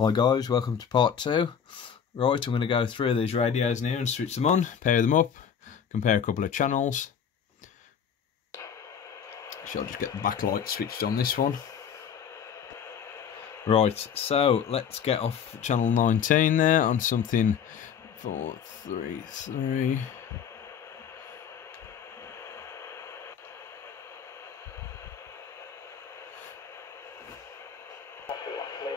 Hi guys, welcome to part 2. Right, I'm going to go through these radios now and switch them on, pair them up, compare a couple of channels. I'll just get the backlight switched on this one. Right, so let's get off channel 19 there on something 433.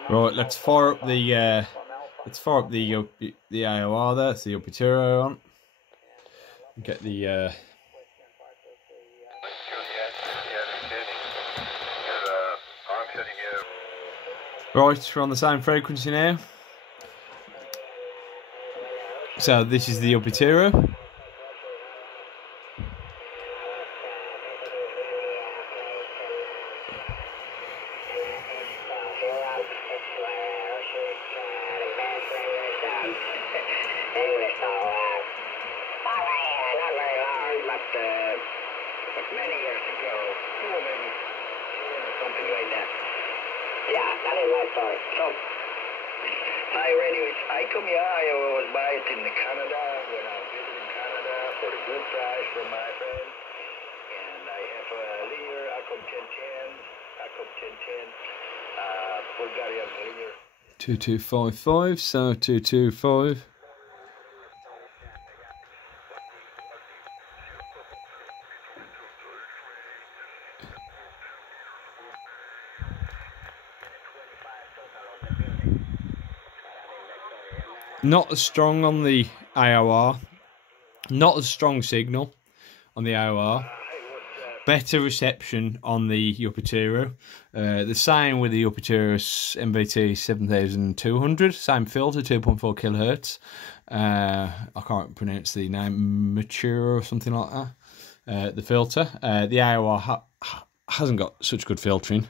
Right, let's fire up the AOR there. It's the Yupiteru on. Get the right, we're on the same frequency now. So this is the Yupiteru. Many years ago, maybe something like that. Yeah, that is my story. So, my radio is, I come here, I was buy it in Canada when I was visiting Canada for a good price from my friend. And I have a linear, Acom 1010, Bulgarian linear. 2255, so 225. Not as strong on the AOR, not as strong signal on the AOR, better reception on the Yupiteru. The same with the Yupiteru MVT-9000, same filter, 2.4 kHz. I can't pronounce the name, Mature or something like that. The filter. The AOR hasn't got such good filtering.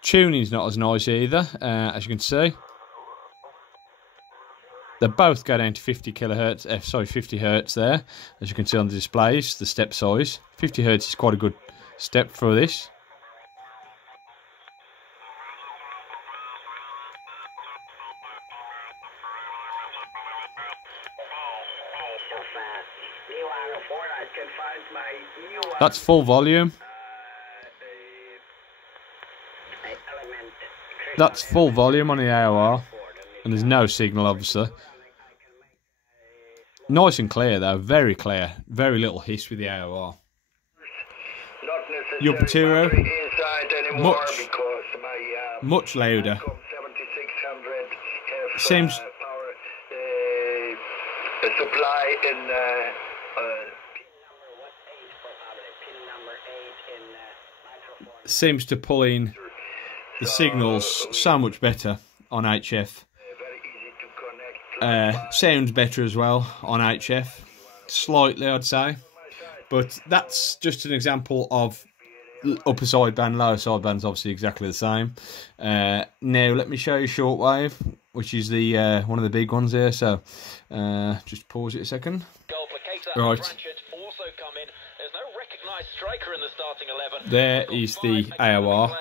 Tuning's not as nice either, as you can see. They both go down to 50 kilohertz, 50 hertz there, as you can see on the displays, the step size. 50 hertz is quite a good step for this. That's full volume. That's full volume on the AOR, and there's no signal obviously. Nice and clear though, very clear, very little hiss with the AOR. Yupiteru, much louder. Seems seems to pull in the signals so much better on HF. Sounds better as well on HF, slightly I'd say, but that's just an example of upper sideband, lower sideband's obviously exactly the same. Now let me show you shortwave, which is the one of the big ones here. So just pause it a second. Right. There is the AOR.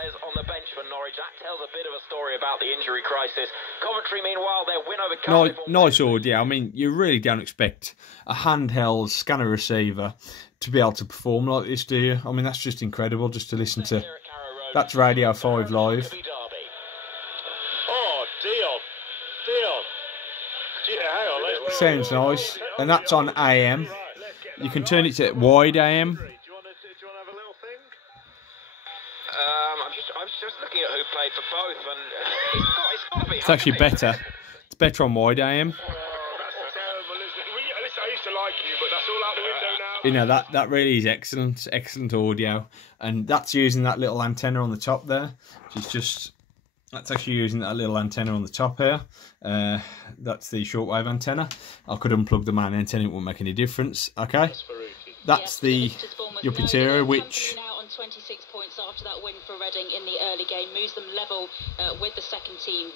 Nice audio. I mean, you really don't expect a handheld scanner receiver to be able to perform like this, do you? I mean, that's just incredible just to listen to. That's Radio 5 live. Oh, Dion. Sounds nice. And that's on AM. You can turn it to wide AM. I was just looking at who played for both, and it's got to be. It's actually better. It's better on wide AM. Oh, that's terrible, isn't it? Listen, I used to like you, but that's all out the window now. You know, that really is excellent audio, and that's using that little antenna on the top there. That's actually using that little antenna on the top here. That's the shortwave antenna. I could unplug the main antenna; it won't make any difference. Okay, that's the Yupiteru, which. 26 points after that win for Reading in the early game, moves them level with the second team,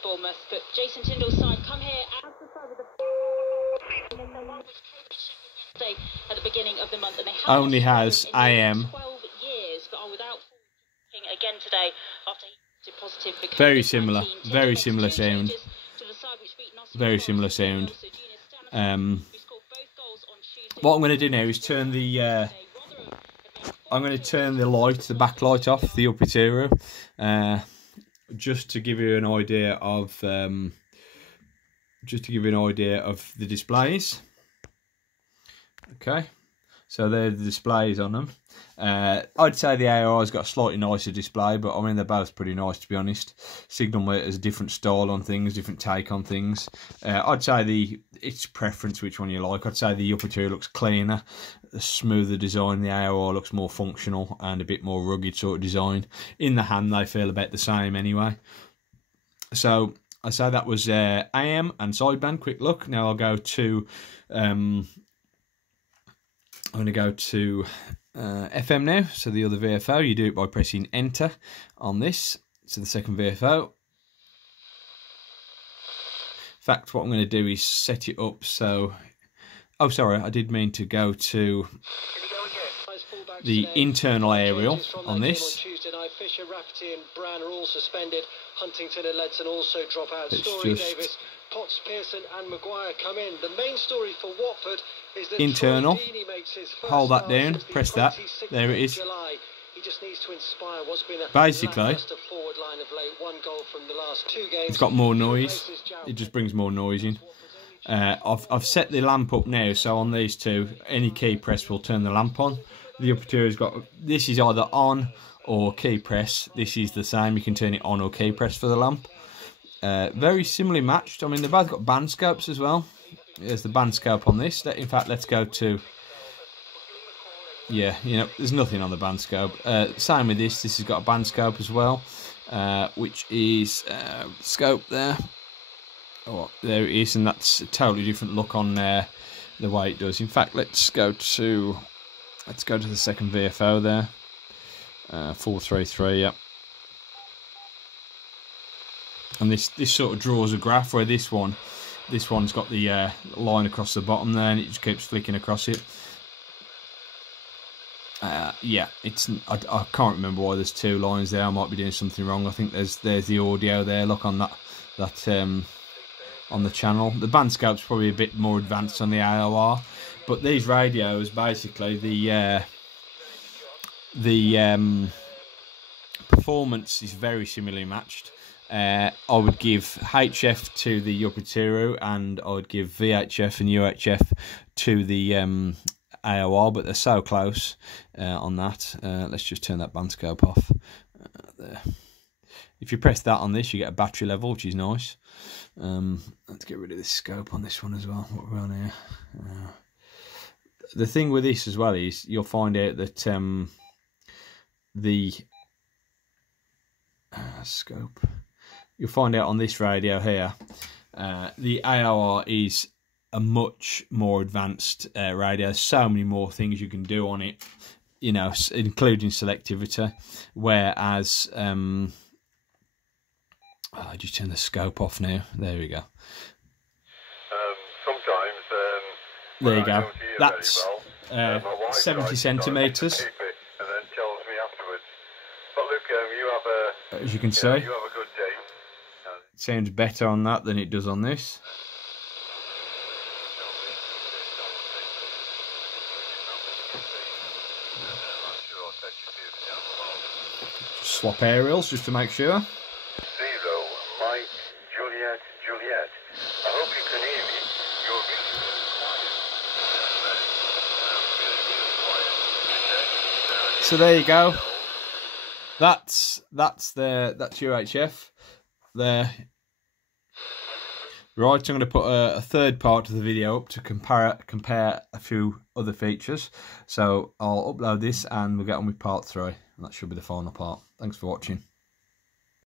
Bournemouth. But Jason Tyndall's side come here as the side with the at the beginning of the month, and they only has AM. 12 years, but are without again today after. Very similar sound. Very similar sound. What I'm going to do now is turn the light, the backlight off the Yupiteru, just to give you an idea of the displays. Okay, so they're the displays on them. I'd say the AOR's got a slightly nicer display, but I mean they're both pretty nice, to be honest. Signal meter's a different style on things, different take on things. I'd say it's preference which one you like. I'd say the Yupiteru looks cleaner, a smoother design. The AOR looks more functional and a bit more rugged sort of design. In the hand they feel about the same anyway. So I say that was AM and sideband. Quick look. Now I'll go to I'm going to go to FM now, so the other VFO. You do it by pressing enter on this, so the second VFO. In fact, what I'm going to do is set it up so... Oh, sorry, I did mean to go to the internal aerial on this. Fisher, Rafferty and Brown are all suspended. Huntington and Ledson also drop out. It's Story, just... Davis, Potts, Pearson and Maguire come in. The main story for Watford is that internal. makes his first hold that down, press that. There it is. July. He just needs to inspire what's been a basically forward line of late. One goal from the last 2 games. It's got more noise. It just brings more noise in. I've set the lamp up now, so on these two, any key press will turn the lamp on. The Yupiteru's got, this is either on or key press. This is the same, you can turn it on or key press for the lamp. Very similarly matched. I mean, they've both got band scopes as well. There's the band scope on this. In fact, let's go to... Yeah, you know, there's nothing on the band scope. Same with this. This has got a band scope as well, which is scope there. Oh, there it is, and that's a totally different look on the way it does. In fact, let's go to the second VFO there. 433, yep. And this sort of draws a graph where this one's got the line across the bottom there, and it just keeps flicking across it. Yeah, I can't remember why there's 2 lines there. I might be doing something wrong. I think there's the audio there. Look on that on the channel. The band scope's probably a bit more advanced on the AOR, but these radios basically the performance is very similarly matched. I would give HF to the Yupiteru, and I would give VHF and UHF to the AOR, but they're so close on that. Let's just turn that band scope off. There. If you press that on this, you get a battery level, which is nice. Let's get rid of this scope on this one as well. What we're on here. The thing with this as well is you'll find out that the scope. You'll find out on this radio here, the AOR is a much more advanced radio. There's so many more things you can do on it, you know, including selectivity. Whereas, I just turn the scope off now. There we go. There you go. That's 70 centimetres. As you can see, it sounds better on that than it does on this. Just swap aerials just to make sure. So there you go. That's UHF there. Right, I'm going to put a third part of the video up to compare a few other features. So I'll upload this and we'll get on with part 3. And that should be the final part. Thanks for watching.